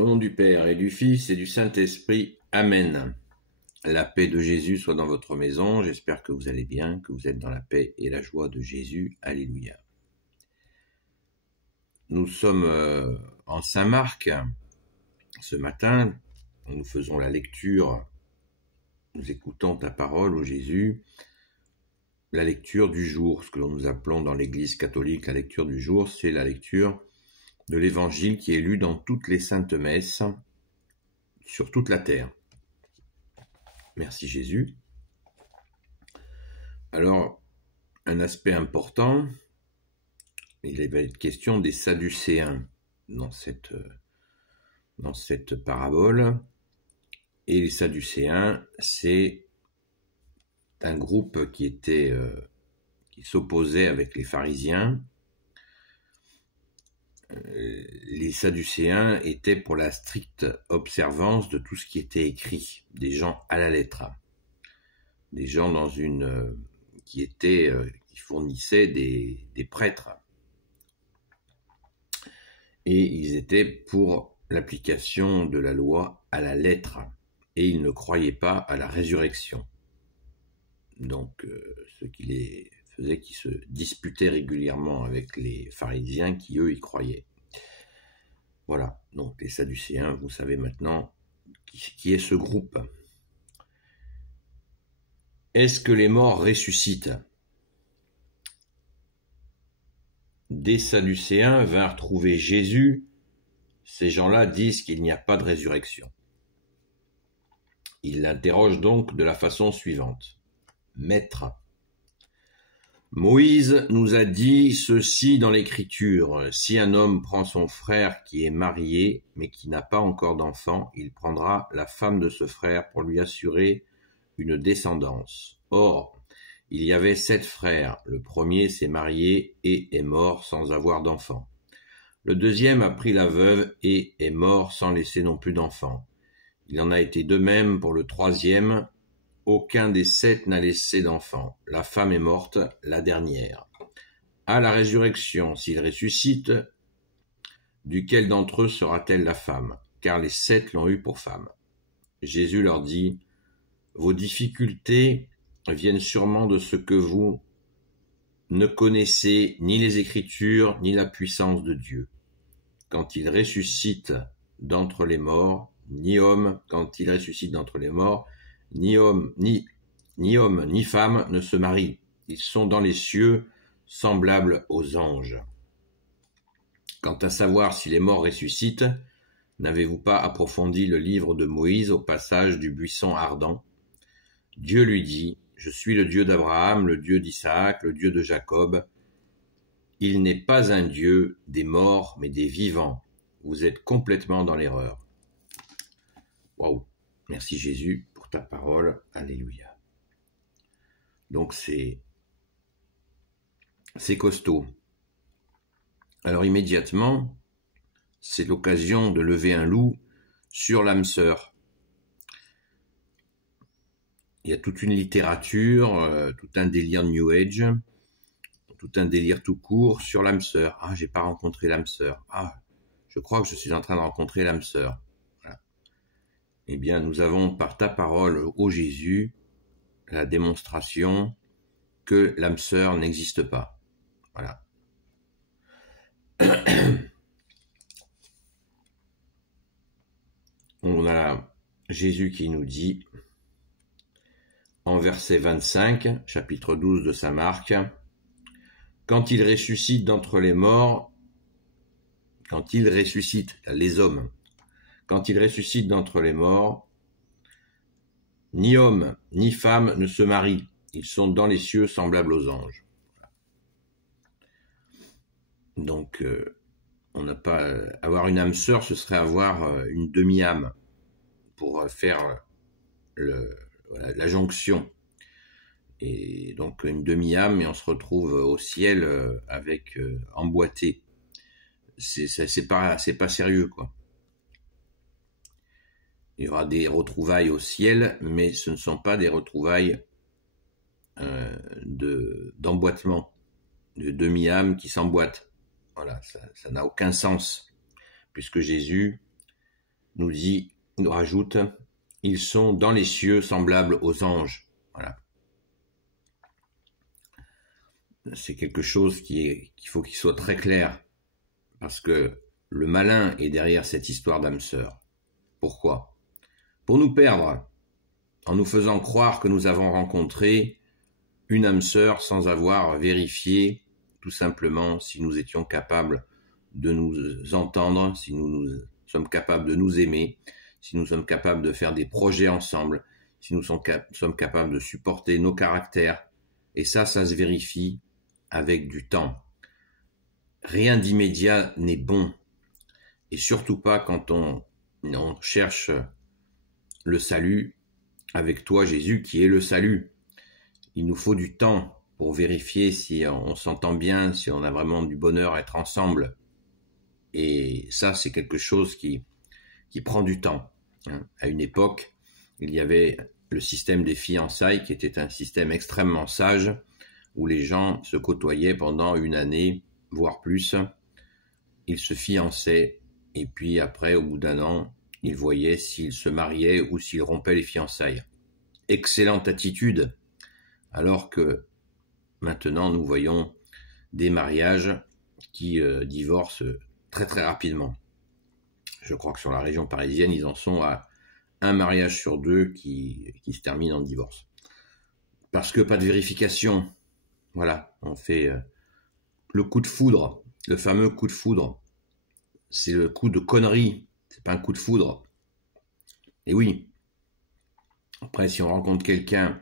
Au nom du Père et du Fils et du Saint-Esprit. Amen. La paix de Jésus soit dans votre maison. J'espère que vous allez bien, que vous êtes dans la paix et la joie de Jésus. Alléluia. Nous sommes en Saint-Marc ce matin. Nous faisons la lecture. Nous écoutons ta parole, ô Jésus. La lecture du jour, ce que nous appelons dans l'Église catholique la lecture du jour, c'est la lecture de l'Évangile qui est lu dans toutes les saintes messes sur toute la terre. Merci Jésus. Alors, un aspect important, il va être question des Sadducéens dans cette parabole. Et les Sadducéens, c'est un groupe qui s'opposait avec les pharisiens. Les Sadducéens étaient pour la stricte observance de tout ce qui était écrit, des gens à la lettre, des gens qui fournissaient des prêtres, et ils étaient pour l'application de la loi à la lettre, et ils ne croyaient pas à la résurrection. Donc, ce qui les faisait qu'ils se disputaient régulièrement avec les pharisiens qui, eux, y croyaient. Voilà, donc les Sadducéens, vous savez maintenant qui est ce groupe. Est-ce que les morts ressuscitent? Des Sadducéens vinrent trouver Jésus. Ces gens-là disent qu'il n'y a pas de résurrection. Ils l'interrogent donc de la façon suivante. Maître, Moïse nous a dit ceci dans l'Écriture. Si un homme prend son frère qui est marié, mais qui n'a pas encore d'enfant, il prendra la femme de ce frère pour lui assurer une descendance. Or, il y avait 7 frères. Le premier s'est marié et est mort sans avoir d'enfant. Le deuxième a pris la veuve et est mort sans laisser non plus d'enfant. Il en a été de même pour le troisième. Aucun des 7 n'a laissé d'enfant. La femme est morte, la dernière. À la résurrection, s'il ressuscite, duquel d'entre eux sera-t-elle la femme? Car les 7 l'ont eue pour femme. Jésus leur dit, vos difficultés viennent sûrement de ce que vous ne connaissez ni les Écritures, ni la puissance de Dieu. Quand il ressuscite d'entre les morts, ni homme ni femme ne se marient. Ils sont dans les cieux, semblables aux anges. Quant à savoir si les morts ressuscitent, n'avez-vous pas approfondi le livre de Moïse au passage du buisson ardent? Dieu lui dit, je suis le Dieu d'Abraham, le Dieu d'Isaac, le Dieu de Jacob. Il n'est pas un Dieu des morts, mais des vivants. Vous êtes complètement dans l'erreur. Waouh! Merci Jésus pour ta parole. Alléluia. Donc c'est costaud. Alors immédiatement, c'est l'occasion de lever un loup sur l'âme sœur. Il y a toute une littérature, tout un délire New Age, tout un délire tout court sur l'âme sœur. Ah, j'ai pas rencontré l'âme sœur. Ah, je crois que je suis en train de rencontrer l'âme sœur. Voilà. Eh bien, nous avons par ta parole, ô Jésus, la démonstration que l'âme sœur n'existe pas. Voilà. On a Jésus qui nous dit, en verset 25, chapitre 12 de Saint Marc, quand il ressuscite d'entre les morts, quand il ressuscite, les hommes, quand il ressuscite d'entre les morts, ni homme ni femme ne se marient, ils sont dans les cieux semblables aux anges. Donc, on n'a pas avoir une âme sœur, ce serait avoir une demi-âme pour faire la jonction. Et donc une demi-âme, et on se retrouve au ciel avec emboîté. C'est pas sérieux, quoi. Il y aura des retrouvailles au ciel, mais ce ne sont pas des retrouvailles d'emboîtement, de demi-âme qui s'emboîte. Voilà, ça n'a aucun sens, puisque Jésus nous rajoute, ils sont dans les cieux semblables aux anges. Voilà. C'est quelque chose qu'il faut qu'il soit très clair, parce que le malin est derrière cette histoire d'âme sœur. Pourquoi? Pour nous perdre, en nous faisant croire que nous avons rencontré une âme sœur sans avoir vérifié tout simplement si nous étions capables de nous entendre, si nous sommes capables de nous aimer, si nous sommes capables de faire des projets ensemble, si nous sommes capables de supporter nos caractères. Et ça se vérifie avec du temps. Rien d'immédiat n'est bon. Et surtout pas quand on cherche le salut avec toi, Jésus, qui est le salut. Il nous faut du temps pour vérifier si on s'entend bien, si on a vraiment du bonheur à être ensemble. Et ça, c'est quelque chose qui prend du temps. À une époque, il y avait le système des fiançailles qui était un système extrêmement sage où les gens se côtoyaient pendant une année, voire plus. Ils se fiançaient et puis après, au bout d'un an, ils voyaient s'ils se mariaient ou s'ils rompaient les fiançailles. Excellente attitude. Alors que maintenant, nous voyons des mariages qui divorcent très très rapidement. Je crois que sur la région parisienne, ils en sont à un mariage sur deux qui se termine en divorce. Parce que pas de vérification. Voilà, on fait le coup de foudre, le fameux coup de foudre. C'est le coup de connerie, c'est pas un coup de foudre. Et oui, après si on rencontre quelqu'un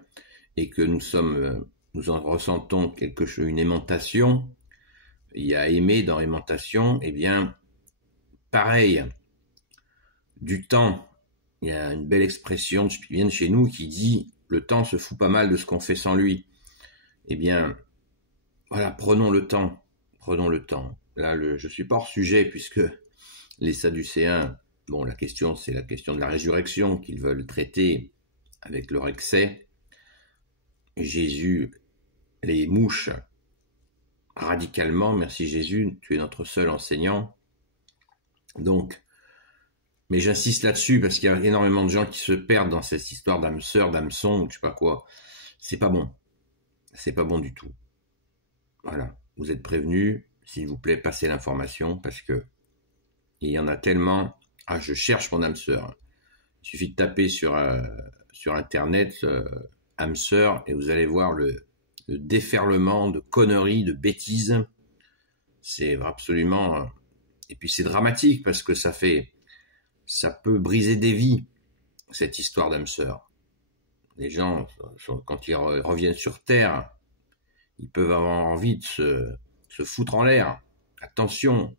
et que nous en ressentons une aimantation, il y a aimer dans aimantation, eh bien, pareil, du temps, il y a une belle expression qui vient de chez nous qui dit « le temps se fout pas mal de ce qu'on fait sans lui ». Eh bien, voilà, prenons le temps. Là, je suis pas hors sujet puisque les Sadducéens, bon, la question, c'est la question de la résurrection qu'ils veulent traiter avec leur excès. Jésus les mouche radicalement. Merci Jésus, tu es notre seul enseignant. Donc, mais j'insiste là-dessus parce qu'il y a énormément de gens qui se perdent dans cette histoire d'âme sœur, d'hameçon, je sais pas quoi. C'est pas bon. C'est pas bon du tout. Voilà. Vous êtes prévenus. S'il vous plaît, passez l'information parce que il y en a tellement. Ah, je cherche mon âme sœur. Il suffit de taper sur Internet âme sœur et vous allez voir le déferlement de conneries, de bêtises. C'est absolument. Et puis c'est dramatique parce que ça peut briser des vies, cette histoire d'âme sœur. Les gens, quand ils reviennent sur Terre, ils peuvent avoir envie de se foutre en l'air. Attention,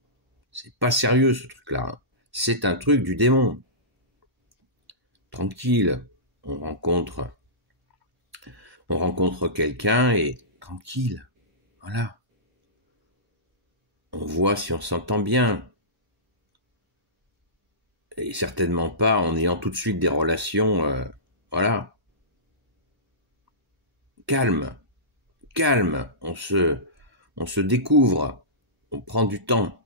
c'est pas sérieux ce truc-là. C'est un truc du démon. Tranquille, on rencontre quelqu'un et tranquille, voilà. On voit si on s'entend bien. Et certainement pas en ayant tout de suite des relations, voilà. Calme, on se découvre, on prend du temps.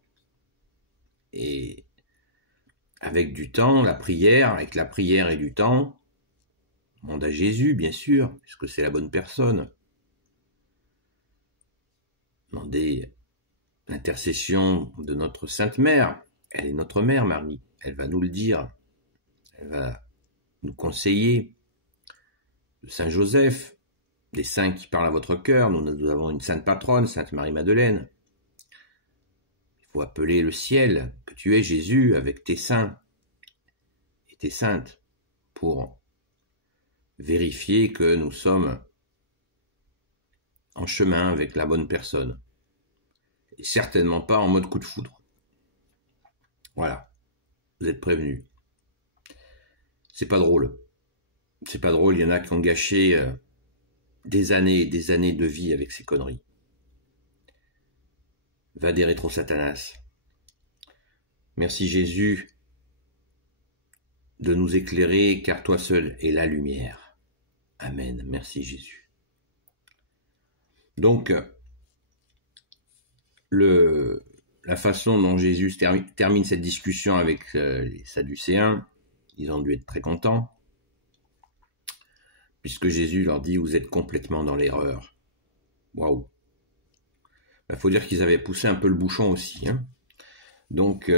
Et avec du temps, avec la prière et du temps, on demande à Jésus, bien sûr, puisque c'est la bonne personne. Demandez l'intercession de notre Sainte Mère. Elle est notre Mère, Marie. Elle va nous le dire. Elle va nous conseiller. De Saint Joseph, des saints qui parlent à votre cœur. Nous avons une sainte patronne, Sainte Marie-Madeleine. Il faut appeler le ciel, que tu es Jésus, avec tes saints et tes saintes, pour vérifier que nous sommes en chemin avec la bonne personne. Et certainement pas en mode coup de foudre. Voilà. Vous êtes prévenus. C'est pas drôle. C'est pas drôle, il y en a qui ont gâché des années et des années de vie avec ces conneries. Va des rétro Satanas. Merci Jésus de nous éclairer, car toi seul es la lumière. Amen. Merci Jésus. Donc, le la façon dont Jésus termine cette discussion avec les Sadducéens, ils ont dû être très contents, puisque Jésus leur dit « Vous êtes complètement dans l'erreur ». Waouh! Il faut dire qu'ils avaient poussé un peu le bouchon aussi. Hein. Donc,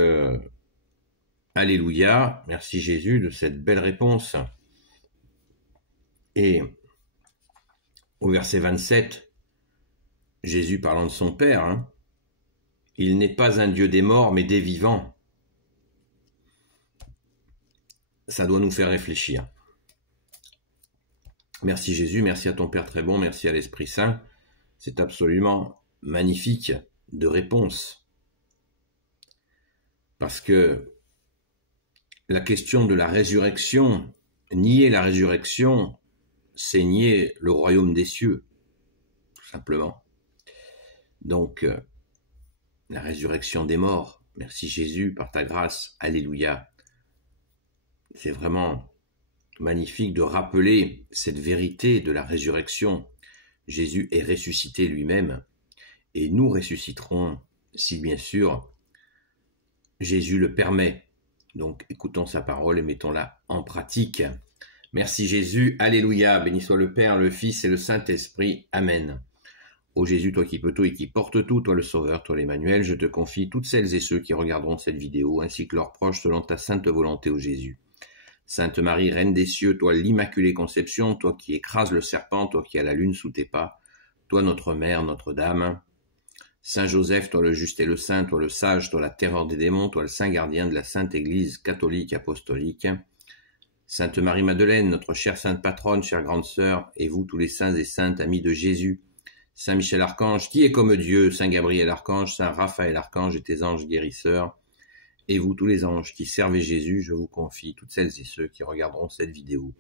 alléluia, merci Jésus de cette belle réponse. Et au verset 27, Jésus parlant de son Père, hein, il n'est pas un Dieu des morts, mais des vivants. Ça doit nous faire réfléchir. Merci Jésus, merci à ton Père très bon, merci à l'Esprit Saint. C'est absolument magnifique de réponse. Parce que la question de la résurrection, nier la résurrection, c'est nier le royaume des cieux, tout simplement. Donc, la résurrection des morts, merci Jésus, par ta grâce, alléluia. C'est vraiment magnifique de rappeler cette vérité de la résurrection. Jésus est ressuscité lui-même, et nous ressusciterons si bien sûr Jésus le permet. Donc écoutons sa parole et mettons-la en pratique. Merci Jésus, alléluia, béni soit le Père, le Fils et le Saint-Esprit, amen. Ô Jésus, toi qui peux tout et qui portes tout, toi le Sauveur, toi l'Emmanuel, je te confie toutes celles et ceux qui regarderont cette vidéo, ainsi que leurs proches, selon ta sainte volonté, ô Jésus. Sainte Marie, Reine des cieux, toi l'Immaculée Conception, toi qui écrases le serpent, toi qui as la lune sous tes pas, toi notre Mère, Notre-Dame. Saint Joseph, toi le juste et le saint, toi le sage, toi la terreur des démons, toi le saint gardien de la Sainte Église catholique apostolique. Sainte Marie-Madeleine, notre chère sainte patronne, chère grande sœur, et vous tous les saints et saintes amis de Jésus. Saint Michel Archange, qui est comme Dieu, Saint Gabriel Archange, Saint Raphaël Archange et tes anges guérisseurs. Et vous tous les anges qui servez Jésus, je vous confie toutes celles et ceux qui regarderont cette vidéo,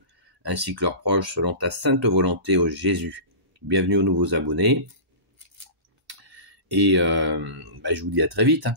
ainsi que leurs proches, selon ta sainte volonté, ô Jésus. Bienvenue aux nouveaux abonnés. Et je vous dis à très vite.